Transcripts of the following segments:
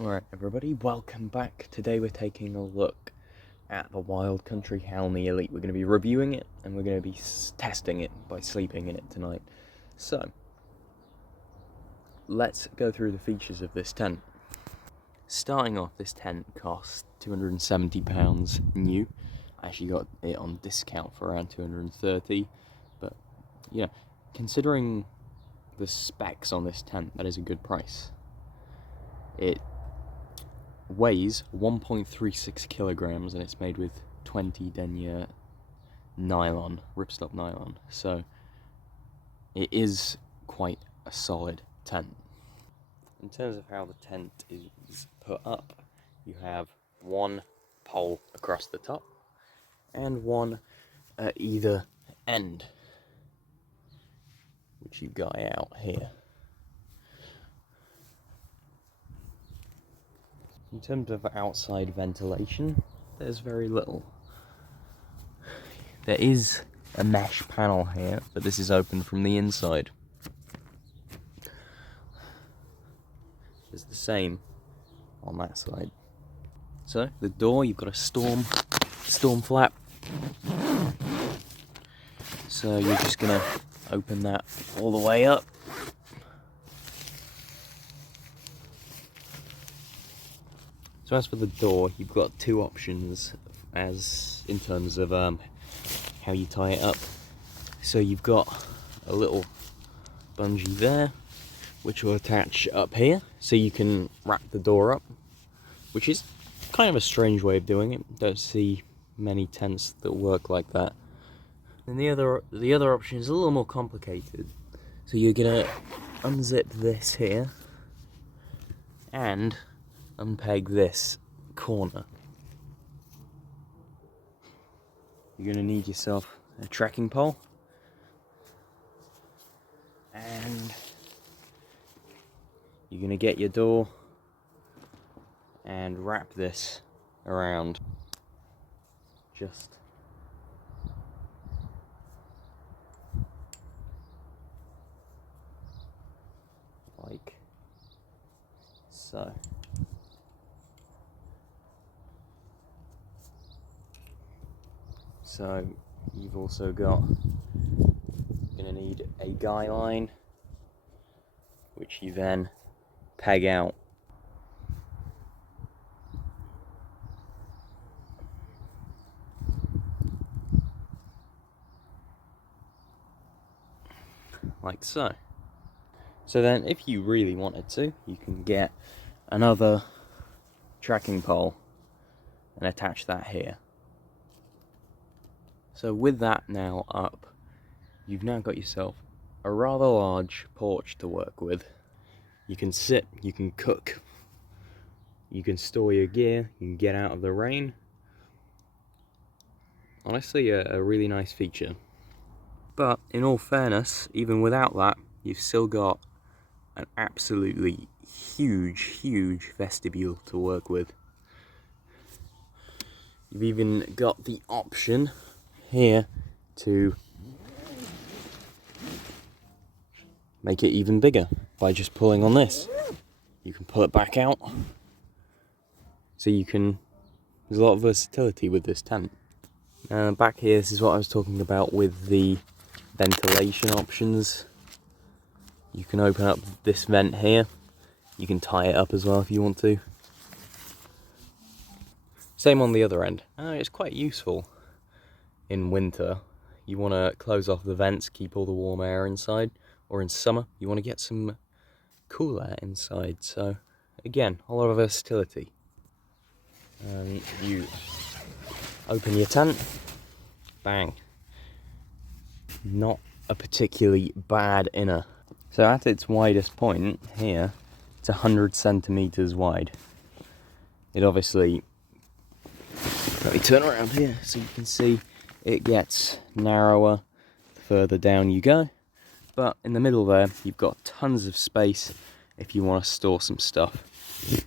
Alright everybody, welcome back. Today we're taking a look at the Wild Country Halny Elite. We're going to be reviewing it and we're going to be testing it by sleeping in it tonight. So, let's go through the features of this tent. Starting off, this tent costs £270 new. I actually got it on discount for around £230, but you know, considering the specs on this tent, that is a good price. It weighs 1.36 kilograms and it's made with 20 denier nylon, ripstop nylon, so it is quite a solid tent. In terms of how the tent is put up, you have one pole across the top and one at either end, which you guy out here. In terms of outside ventilation, there's very little. There is a mesh panel here, but this is open from the inside. It's the same on that side. So, the door, you've got a storm flap. So you're just gonna open that all the way up. So as for the door, you've got two options as in terms of how you tie it up. So you've got a little bungee there, which will attach up here, so you can wrap the door up, which is kind of a strange way of doing it. Don't see many tents that work like that. And the other option is a little more complicated. So you're gonna unzip this here and unpeg this corner. You're going to need yourself a trekking pole and you're going to get your door and wrap this around just like so. So you've also got, you're going to need a guy line, which you then peg out. Like so. So then if you really wanted to, you can get another tracking pole and attach that here. So with that now up, you've now got yourself a rather large porch to work with. You can sit, you can cook, you can store your gear, you can get out of the rain. Honestly, a really nice feature. But in all fairness, even without that, you've still got an absolutely huge vestibule to work with. You've even got the option here to make it even bigger by just pulling on this. You can pull it back out, so there's a lot of versatility with this tent. Back here, this is what I was talking about with the ventilation options. You can open up this vent here, you can tie it up as well if you want to. Same on the other end. It's quite useful in winter. You want to close off the vents, keep all the warm air inside, or in summer you want to get some cool air inside. So again, a lot of versatility. You open your tent, bang. Not a particularly bad inner. So at its widest point here, it's 100 centimeters wide. It obviously, let me turn around here so you can see it gets narrower the further down you go, but in the middle there you've got tons of space if you want to store some stuff. If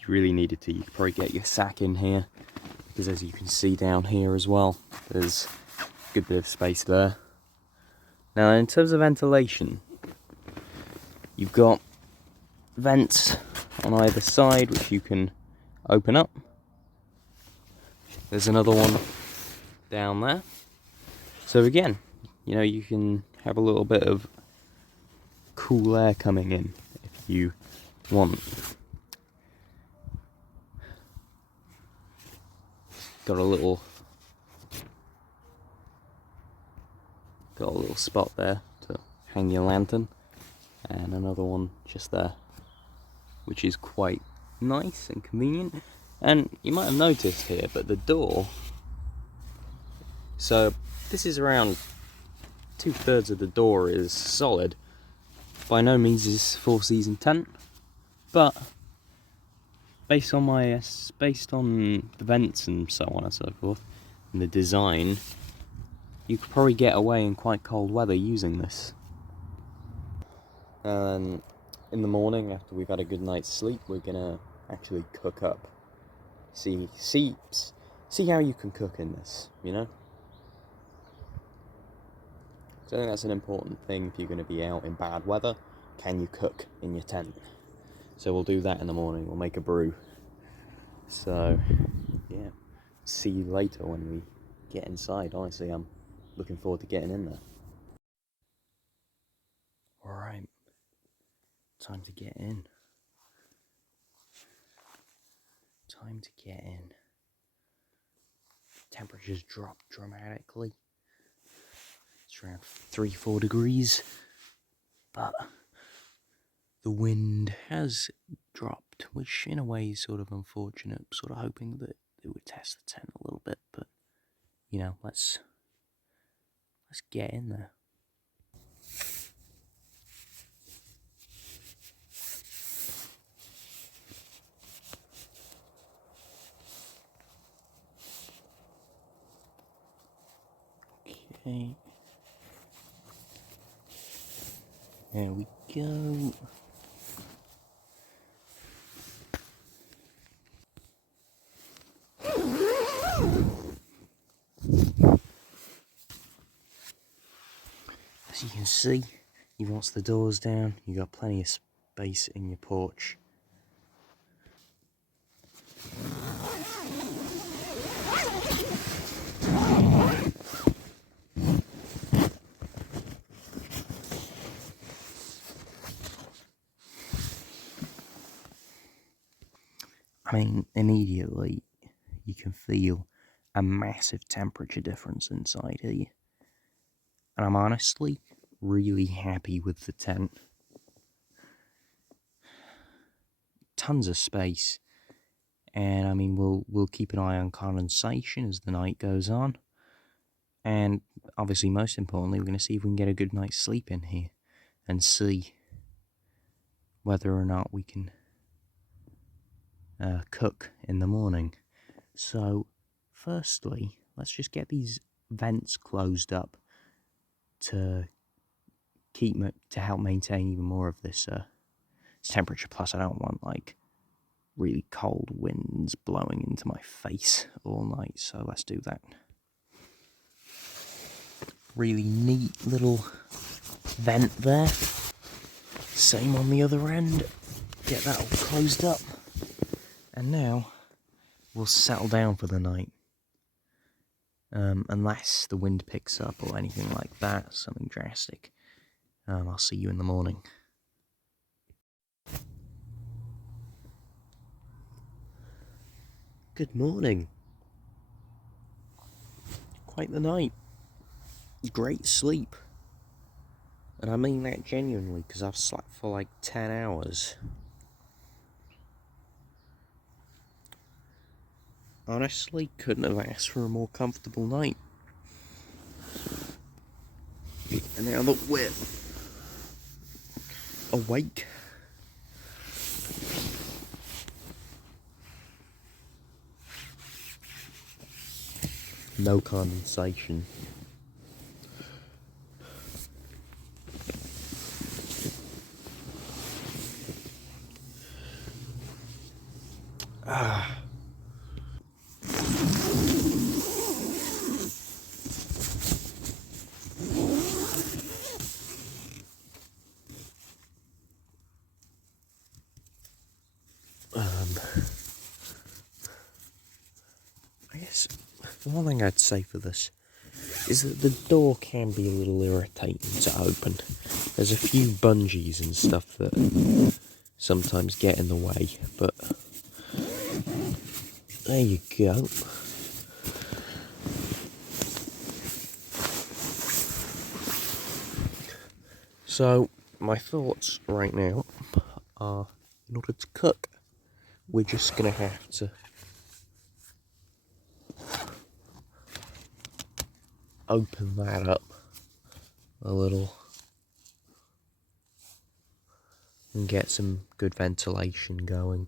you really needed to, you could probably get your sack in here, because as you can see down here as well, there's a good bit of space there. Now in terms of ventilation, you've got vents on either side, which you can open up. There's another one down there. So again, you know, you can have a little bit of cool air coming in if you want. Got a little spot there to hang your lantern, and another one just there, which is quite nice and convenient. And you might have noticed here, but the door, so this is around 2/3 of the door is solid. By no means is 4-season tent, but based on the vents and so on and so forth, and the design, you could probably get away in quite cold weather using this. And in the morning, after we've had a good night's sleep, we're gonna actually cook up. See how you can cook in this, you know? So I think that's an important thing if you're going to be out in bad weather. Can you cook in your tent? So we'll do that in the morning. We'll make a brew. So, yeah. See you later when we get inside. Honestly, I'm looking forward to getting in there. Alright. Time to get in. Time to get in. Temperatures dropped dramatically. It's around 3-4 degrees, but the wind has dropped, which in a way is sort of unfortunate. Sort of hoping that it would test the tent a little bit, but you know, let's get in there. Okay. There we go. As you can see, once the door's down, you've got plenty of space in your porch. I mean, immediately you can feel a massive temperature difference inside here. And I'm honestly really happy with the tent. Tons of space. And I mean, we'll keep an eye on condensation as the night goes on. And obviously, most importantly, we're going to see if we can get a good night's sleep in here and see whether or not we can cook in the morning. So, firstly, let's just get these vents closed up to help maintain even more of this temperature. Plus, I don't want like really cold winds blowing into my face all night. So let's do that. Really neat little vent there. Same on the other end. Get that all closed up. And now we'll settle down for the night. Unless the wind picks up or anything like that, something drastic. I'll see you in the morning. Good morning. Quite the night. Great sleep. And I mean that genuinely, because I've slept for like 10 hours. Honestly, couldn't have asked for a more comfortable night. And now that we're awake, no condensation. I guess one thing I'd say for this is that the door can be a little irritating to open. There's a few bungees and stuff that sometimes get in the way, but there you go. So, my thoughts right now are, in order to cook, we're just going to have to open that up a little and get some good ventilation going.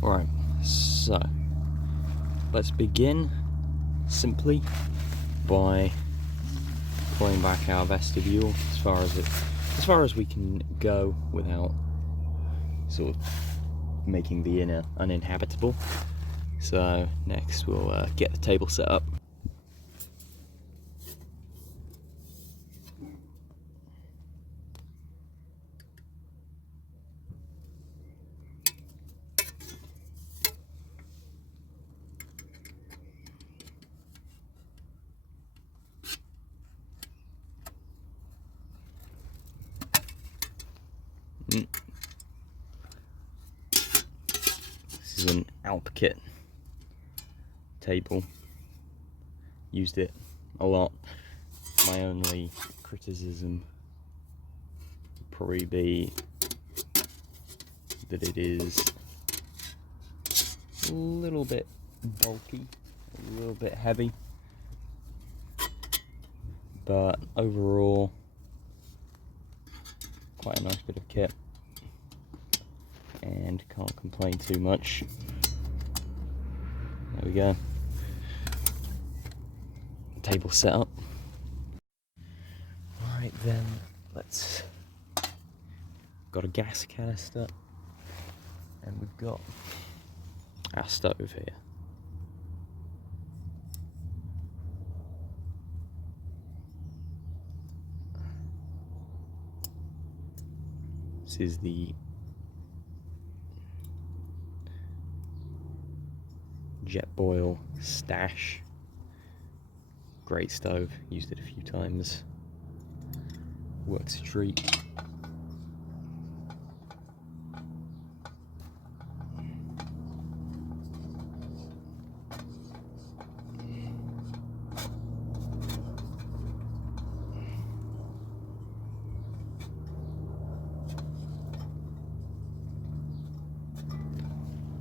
Right, so let's begin simply by pulling back our vestibule as far as we can go without sort of making the inner uninhabitable. So next we'll get the table set up. This is an Alp kit table. Used it a lot. My only criticism would probably be that it is a little bit bulky, a little bit heavy, but overall quite a nice bit of kit and can't complain too much. There we go. Table set up. Right then, let's... Got a gas canister and we've got our stove here. This is the Jetboil Stash. Great stove, used it a few times. Works a treat.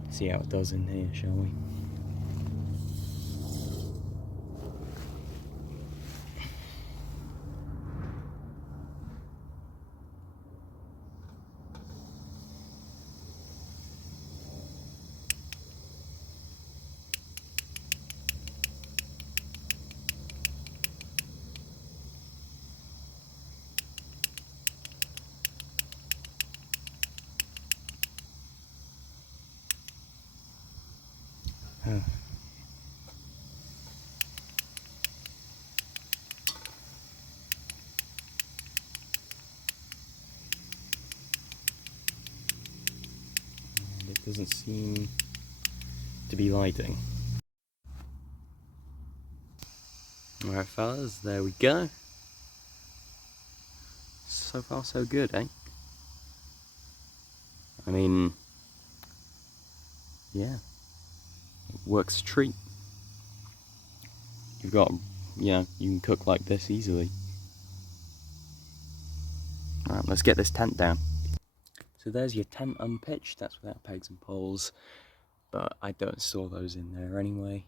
See how it does in here, shall we? It doesn't seem to be lighting. Alright fellas, there we go. So far so good, eh? I mean, yeah, it works a treat. You've got, you can cook like this easily. Alright, let's get this tent down. So there's your tent unpitched, that's without pegs and poles, but I don't store those in there anyway.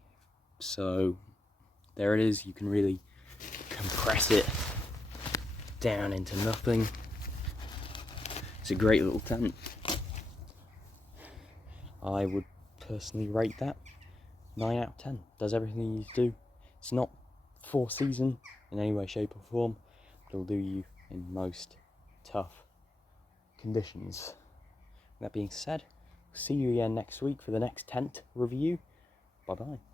So there it is, you can really compress it down into nothing. It's a great little tent. I would personally rate that 9 out of 10. Does everything you need to do. It's not 4-season in any way, shape or form, but it'll do you in most tough conditions. That being said, see you again next week for the next tent review. Bye bye.